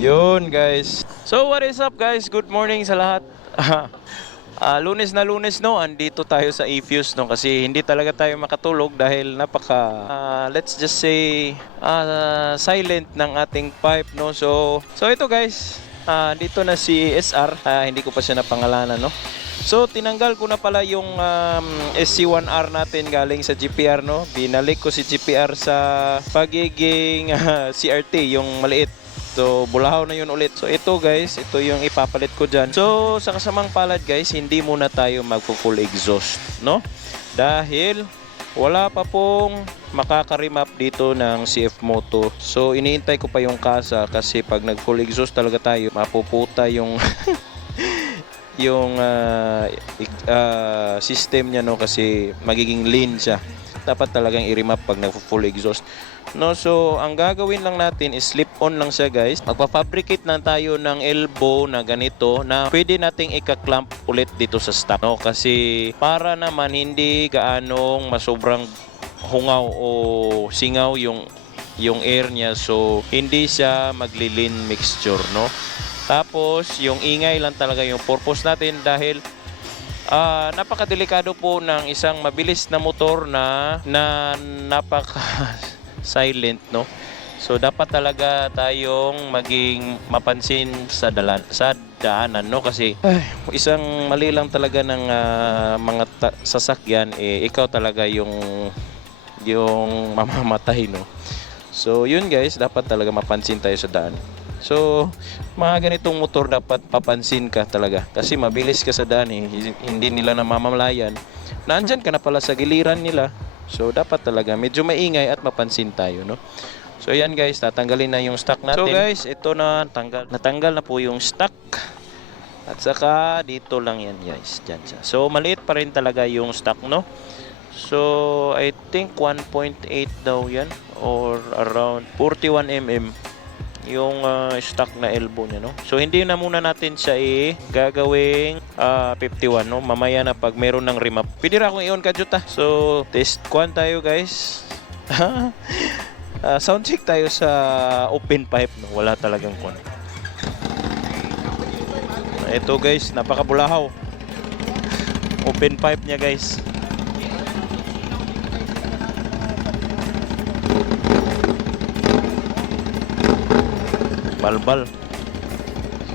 Yun guys. So what is up guys? Good morning sa lahat. Ah, lunes na lunes no, andito tayo sa Ifuse no kasi hindi talaga tayo makatulog dahil napaka ah, let's just say ah, silent ng ating pipe no. So so ito guys, ah, dito na si SR, Ah, hindi ko pa siya napangalanan no. So tinanggal ko na pala yung um, SC1R natin galing sa GPR no. Binalik ko si GPR sa pagiging ah, CRT yung maliit. So, bulahaw na yun ulit. So, ito guys, ito yung ipapalit ko dyan. So, sa kasamang palad guys, hindi muna tayo magpo-full exhaust, no? Dahil wala pa pong makaka-remap dito ng CF Moto. So, iniintay ko pa yung kasa kasi pag nag-full exhaust talaga tayo, mapuputa yung yung ik- ah, system niya no kasi magiging lean siya. Dapat talagang i-remap pag nag-full exhaust. No, so ang gagawin lang natin is slip on lang siya guys. Magpa-fabricate lang tayo ng elbow na ganito na pwede nating ika-clamp ulit dito sa stock. No, kasi para naman hindi gaanong masobrang hungaw o singaw yung yung air niya so hindi siya magli-lean mixture no. Tapos yung ingay lang talaga yung purpose natin dahil Ah, napakadelikado po ng isang mabilis na motor na na napaka silent no. So dapat talaga tayong maging mapansin sa dalan sa daanan no kasi ay, isang mali lang talaga ng ah, mga ta- sasakyan eh ikaw talaga yung yung mamamatay no. So yun guys, dapat talaga mapansin tayo sa daan. So, mga ganitong motor dapat papansin ka talaga kasi mabilis ka sa daan eh. Hindi nila namamalayan. Nandyan ka na pala sa giliran nila. So, dapat talaga medyo maingay at mapansin tayo, no? So, yan guys, tatanggalin na yung stock natin. So, guys, ito na, tanggal, natanggal na po yung stock. At saka, dito lang yan guys, dyan siya. So, maliit pa rin talaga yung stock, no? So, I think 1.8 daw yan or around 41 mm yung ah, stock na elbow niya no. So hindi na muna natin siya i gagawing ah, 51 no. Mamaya na pag meron ng remap. Pwede ra akong i-on ka juta. So test kwan tayo guys. Ah, sound check tayo sa open pipe no. Wala talagang kwan. Ito guys, napakabulahaw. Open pipe niya guys. Balbal.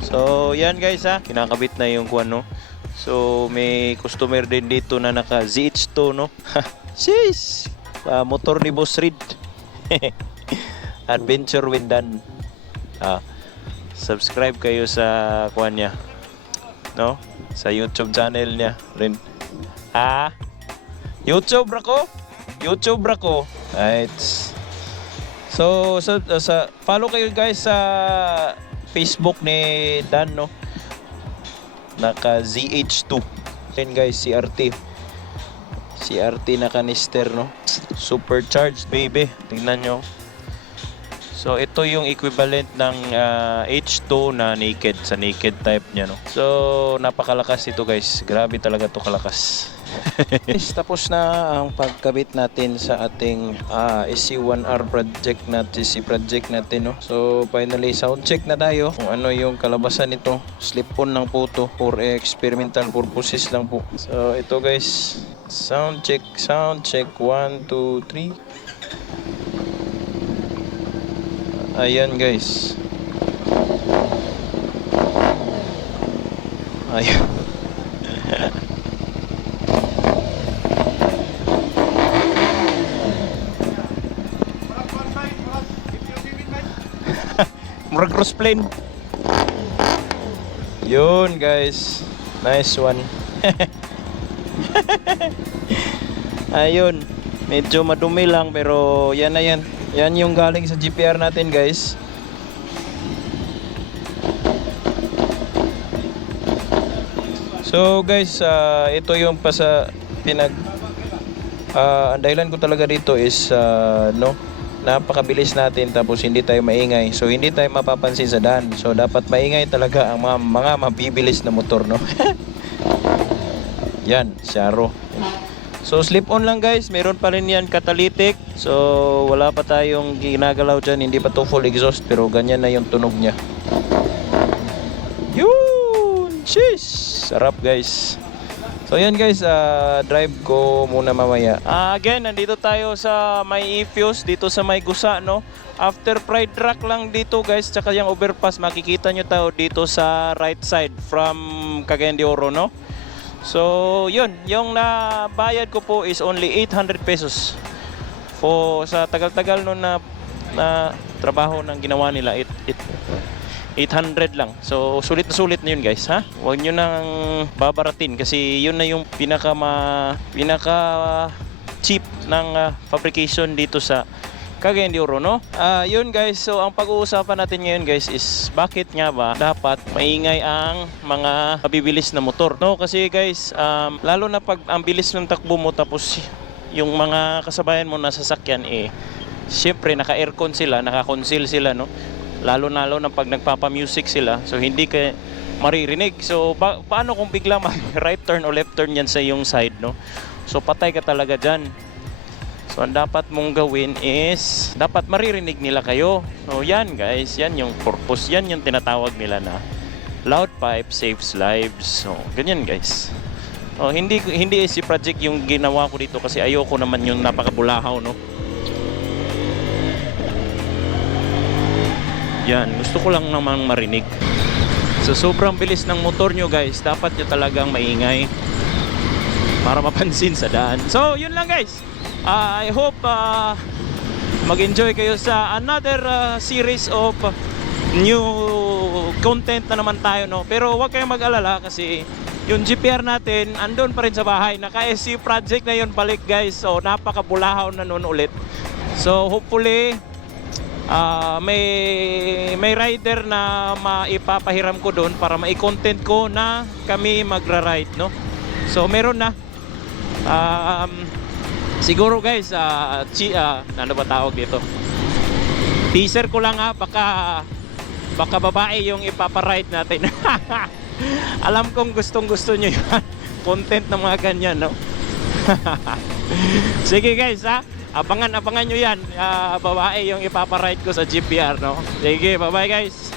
So, yan guys ha. Kinakabit na yung kuwan no. So, may customer din dito na naka ZH2 no. Sheesh! Ah, motor ni Boss Reed. Adventure with Dan. Ah, subscribe kayo sa kuwan niya. No? Sa YouTube channel niya rin. Ah, YouTube rako? YouTube rako. Right. So, sa, sa follow kayo guys sa Facebook ni Dan no. Naka ZH2. Yan guys, CRT. CRT na kanister no. Supercharged baby. Tingnan nyo. So ito yung equivalent ng ah, H2 na naked sa naked type niya no. So napakalakas ito guys. Grabe talaga to kalakas. Guys, tapos na ang pagkabit natin sa ating ah, SC1R project natin, si project natin no. So finally sound check na tayo kung ano yung kalabasan nito. Slip on lang po to for experimental purposes lang po. So ito guys, sound check, sound check 1 2 3. Ayan guys. Ayan. Murag cross plane. Yun guys. Nice one. Ayun. Medyo madumi lang pero yan na yan. Yan yung galing sa GPR natin guys. So guys, ah, ito yung pa sa pinag ah, ang dahilan ko talaga dito is ah, no napakabilis natin tapos hindi tayo maingay. So hindi tayo mapapansin sa daan. So dapat maingay talaga ang mga, mga mabibilis na motor no. Yan, Sharo. So slip on lang guys, meron pa rin yan catalytic. So wala pa tayong ginagalaw dyan, hindi pa to full exhaust pero ganyan na yung tunog niya. Yun! Sheesh! Sarap guys. So yan guys, ah, drive ko muna mamaya. Ah, again, nandito tayo sa may e-fuse, dito sa may gusa, no? After pride track lang dito guys, tsaka yung overpass, makikita nyo tayo dito sa right side from Cagayan de Oro, no? So, yun, yung nabayad ko po is only 800 pesos. For sa tagal-tagal no na na trabaho ng ginawa nila, it, it 800 lang. So, sulit na sulit na yun, guys, ha? Huwag nyo nang babaratin kasi yun na yung pinaka ma, pinaka cheap ng ah, fabrication dito sa Cagayan de Oro, no? Ah, yun guys, so ang pag-uusapan natin ngayon guys is bakit nga ba dapat maingay ang mga mabibilis na motor, no? Kasi guys, um, lalo na pag ang bilis ng takbo mo tapos yung mga kasabayan mo na sasakyan eh Siyempre, naka-aircon sila, naka-conceal sila, no? Lalo na lalo na pag nagpapa-music sila, so hindi ka maririnig. So, pa- paano kung bigla mag-right turn o left turn yan sa iyong side, no? So, patay ka talaga dyan. So, ang dapat mong gawin is, dapat maririnig nila kayo. So, yan guys, yan yung purpose, yan yung tinatawag nila na loud pipe saves lives. So, ganyan guys. Oh, hindi hindi si project yung ginawa ko dito kasi ayoko naman yung napakabulahaw, no? Yan, gusto ko lang naman marinig. So sobrang bilis ng motor nyo guys, dapat nyo talagang maingay para mapansin sa daan. So yun lang guys. Ah, I hope ah, mag-enjoy kayo sa another ah, series of new content na naman tayo no. Pero huwag kayong mag-alala kasi yung GPR natin andun pa rin sa bahay. Naka-SC project na yun balik guys. So napakabulahaw na nun ulit. So hopefully Ah, may may rider na maipapahiram ko doon para mai-content ko na kami magra-ride, no? So meron na. Um, siguro guys, ah, chi, ah, ano ba tawag dito? Teaser ko lang ha, baka baka babae yung ipapa-ride natin. Alam kong gustong gusto nyo yan. Content ng mga ganyan, no? Sige guys ha. Abangan, abangan nyo yan. Ah, babae yung ipaparide ko sa GPR, no? Sige, bye-bye guys.